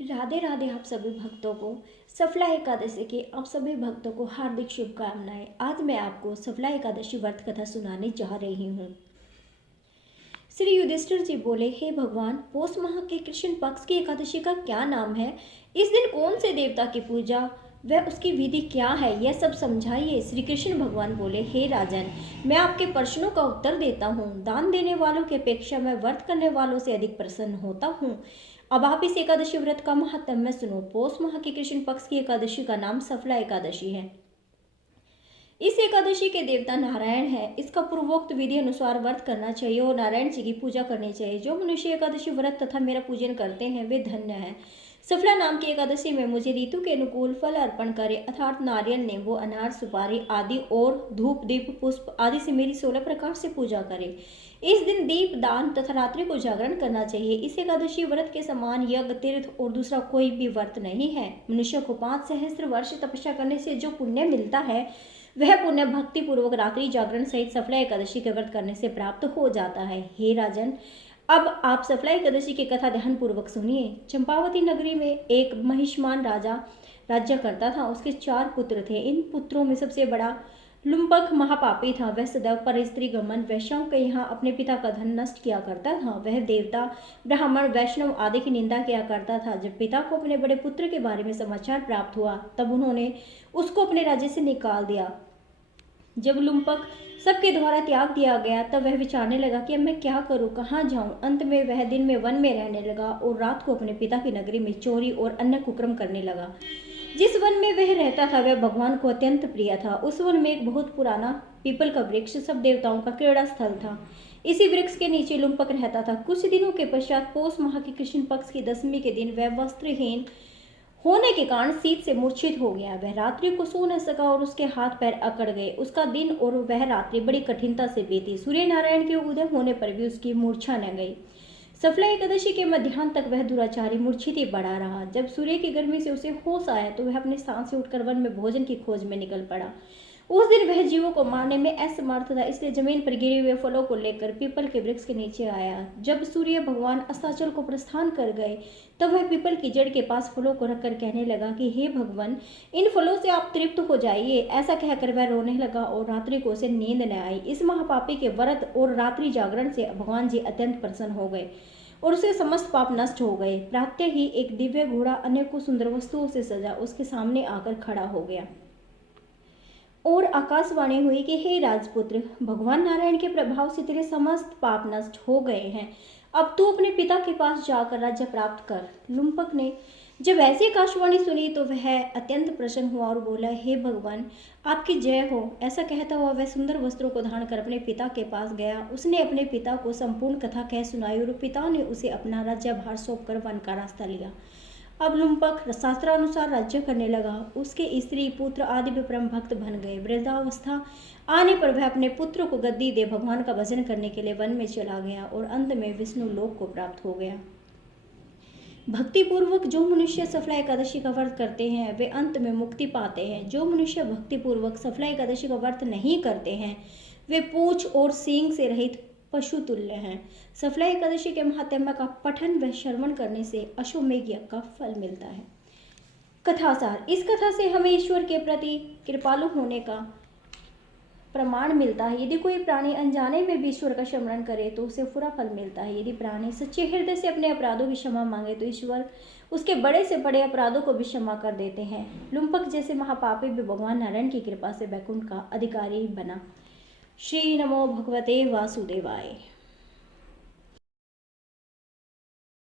राधे राधे आप सभी भक्तों को सफला एकादशी की आप सभी भक्तों को हार्दिक शुभकामनाएं। आज मैं आपको सफला एकादशी व्रत कथा सुनाने जा रही हूँ। श्री युधिष्ठिर जी बोले, हे भगवान, पौष माह के कृष्ण पक्ष की एकादशी का क्या नाम है? इस दिन कौन से देवता की पूजा वह उसकी विधि क्या है, यह सब समझाइए। श्री कृष्ण भगवान बोले, हे राजन, मैं आपके प्रश्नों का उत्तर देता हूँ। दान देने वालों की अपेक्षा मैं व्रत करने वालों से अधिक प्रसन्न होता हूँ। अब आप इस एकादशी व्रत का महात्म्य सुनो। पौष माह के कृष्ण पक्ष की एकादशी का नाम सफला एकादशी है। इस एकादशी के देवता नारायण है। इसका पूर्वोक्त विधि अनुसार व्रत करना चाहिए और नारायण जी की पूजा करनी चाहिए। जो मनुष्य एकादशी व्रत तथा मेरा पूजन करते हैं वे धन्य हैं। सफला नाम की एकादशी में मुझे ऋतु के अनुकूल फल अर्पण करे, अर्थात नारियल, नींबू, अनार, सुपारी आदि और धूप, दीप, पुष्प आदि से मेरी 16 प्रकार से पूजा करे। इस दिन दीप दान तथा रात्रि को जागरण करना चाहिए। इस एकादशी व्रत के समान यज्ञ, तीर्थ और दूसरा कोई भी व्रत नहीं है। मनुष्य को 5 सहस्त्र वर्ष तपस्या करने से जो पुण्य मिलता है वह पुण्य भक्ति पूर्वक रात्रि जागरण सहित सफला एकादशी के व्रत करने से प्राप्त हो जाता है। हे राजन, अब आप सफला एकादशी की कथा ध्यान पूर्वक सुनिए। चंपावती नगरी में एक महिष्मान राजा राज्य करता था। उसके 4 पुत्र थे। इन पुत्रों में सबसे बड़ा लुम्पक महापापी था। वह सदैव पर स्त्री गमन, वैश्यों के यहाँ अपने पिता का धन नष्ट किया करता था। वह देवता, ब्राह्मण, वैष्णव आदि की निंदा किया करता था। जब पिता को अपने बड़े पुत्र के बारे में समाचार प्राप्त हुआ तब उन्होंने उसको अपने राज्य से निकाल दिया। जब लुम्पक सबके द्वारा त्याग दिया गया तब वह विचारने लगा कि अब मैं क्या करूं, कहाँ जाऊं। अंत में वह दिन में वन में रहने लगा और रात को अपने पिता की नगरी में चोरी और अन्य कुकर्म करने लगा। जिस वन में वह रहता था वह भगवान को अत्यंत प्रिय था। उस वन में एक बहुत पुराना पीपल का वृक्ष सब देवताओं का क्रीड़ा स्थल था। इसी वृक्ष के नीचे लुम्पक रहता था। कुछ दिनों के पश्चात पौष माह के कृष्ण पक्ष की 10वीं के दिन वह वस्त्रहीन होने के कारण शीत से मूर्छित हो गया। वह रात्रि को सो न सका और उसके हाथ पैर अकड़ गए। उसका दिन और वह रात्रि बड़ी कठिनता से बीती। सूर्य नारायण के उदय होने पर भी उसकी मूर्छा न गई। सफला एकादशी के मध्याह्न तक वह दुराचारी मूर्छित ही पड़ा रहा। जब सूर्य की गर्मी से उसे होश आया तो वह अपने स्थान से उठकर वन में भोजन की खोज में निकल पड़ा। उस दिन वह जीवों को मारने में असमर्थ था, इसलिए जमीन पर गिरे हुए फलों को लेकर पीपल के वृक्ष के नीचे आया। जब सूर्य भगवान अस्ताचल को प्रस्थान कर गए तब वह पीपल की जड़ के पास फलों को रखकर कहने लगा कि हे भगवान, इन फलों से आप तृप्त हो जाइए। ऐसा कहकर वह रोने लगा और रात्रि को उसे नींद न आई। इस महापापी के व्रत और रात्रि जागरण से भगवान जी अत्यंत प्रसन्न हो गए और उसे समस्त पाप नष्ट हो गए। प्रातः ही एक दिव्य घोड़ा अनेकों सुंदर वस्तुओं से सजा उसके सामने आकर खड़ा हो गया और आकाशवाणी हुई कि हे राजपुत्र, भगवान नारायण के प्रभाव से तेरे समस्त पाप नष्ट हो गए हैं। अब तू अपने पिता के पास जाकर राज्य प्राप्त कर। लुम्पक ने जब ऐसी आकाशवाणी सुनी तो वह अत्यंत प्रसन्न हुआ और बोला, हे भगवान, आपकी जय हो। ऐसा कहता हुआ वह सुंदर वस्त्रों को धारण कर अपने पिता के पास गया। उसने अपने पिता को संपूर्ण कथा कह सुनाई और पिता ने उसे अपना राज्यभार सौंपकर वन का रास्ता लिया। अब लुम्पक शास्त्रानुसार राज्य करने लगा। उसके स्त्री पुत्र आदि भी परम भक्त बन गए। वृद्धावस्था आने पर वह अपने पुत्र को गद्दी दे भगवान का भजन करने के लिए वन में चला गया और अंत में विष्णु लोक को प्राप्त हो गया। भक्ति पूर्वक जो मनुष्य सफला एकादशी का व्रत करते हैं वे अंत में मुक्ति पाते हैं। जो मनुष्य भक्ति पूर्वक सफला एकादशी का व्रत नहीं करते हैं वे पूंछ और सींग से रहित पशु तुल्य हैं। सफला एकादशी के महात्म्य का पठन व श्रवण करने से अश्वमेध यज्ञ का फल मिलता है। कथासार, इस कथा से हमें ईश्वर के प्रति कृपालु होने का प्रमाण मिलता है। यदि कोई प्राणी अनजाने में भी ईश्वर का स्मरण करे तो उसे पूरा फल मिलता है। यदि प्राणी सच्चे हृदय से अपने अपराधों की क्षमा मांगे तो ईश्वर उसके बड़े से बड़े अपराधों को भी क्षमा कर देते हैं। लुम्पक जैसे महापापी भी भगवान नारायण की कृपा से वैकुंठ का अधिकारी बना। श्री नमो भगवते वासुदेवाय।